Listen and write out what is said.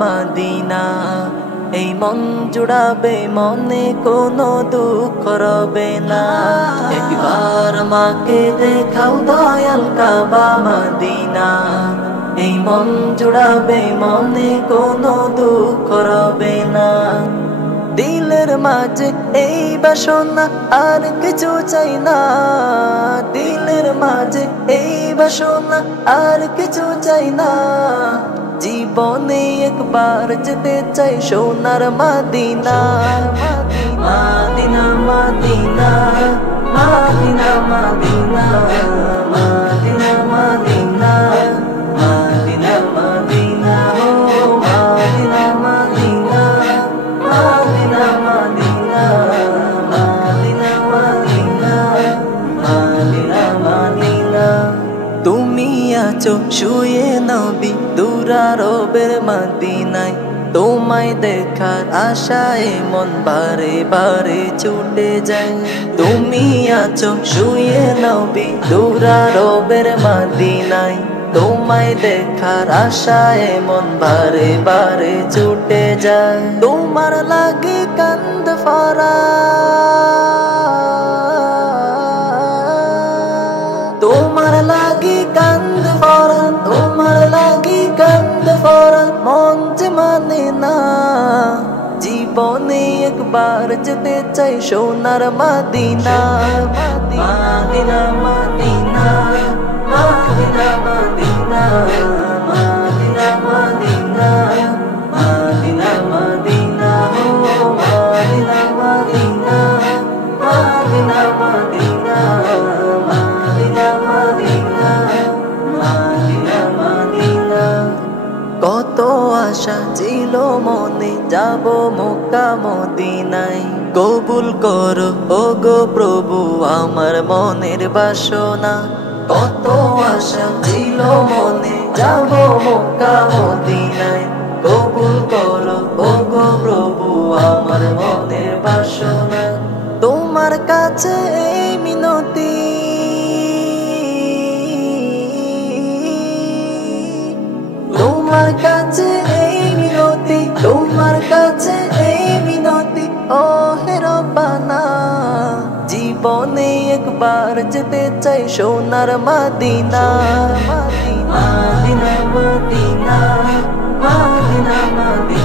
Medina. এই মন জুড়াবে মনে কোনো দুঃখ রবে না। একবার মাকে দেখাও দয়াল কাবা মদিনা। এই মন জুড়াবে মনে কোনো দুঃখ রবে না। দিলের মাঝে এই বাসনা আর কিছু চাই না। দিলের মাঝে এই বাসনা আর কিছু চাই না। জীবনে একবার যেতে চাই সোনার Medina. Medina Medina Medina Medina Medina Medina Medina Medina ও Medina Medina Medina Medina Medina Medina Medina Medina. তুমি আছো শুয়ে নবী দুরারবের মদিনায়। তোমায় দেখার আশায় মন বারে বারে ছুটে যায়। তুমি আছো শুয়ে নবী দুরারবের মদিনায়। তোমায় দেখার আশায় মন বারে বারে ছুটে যায়। তোমার লাগে কান্দ ফরা, তোমার লাগি কান্দ ফরান, তোমার লাগি কান্দ ফরান মন যে মানে না। জীবনে একবার যেতে চাই সোনার Medina. Medina Medina Medina Medina Medina Medina Medina Medina ও Medina Medina Medina Medina Medina Medina Medina Medina. কত আশা ছিল মনে যাব মক্কা মদিনায়। কবুল করো ওগো প্রভু আমার মনের বাসনা। কত আশা ছিল মনে যাব মক্কা মদিনায়। কবুল করো ওগো প্রভু আমার মনের বাসনা। তোমার কাছে এই মিনতি, তোমার কাছে এই মিনতি, তোমার কাছে এই মিনতি ও হে রব্বানা। জীবনে একবার যেতে চাই সোনার Medina. Medina Medina Medina Medina.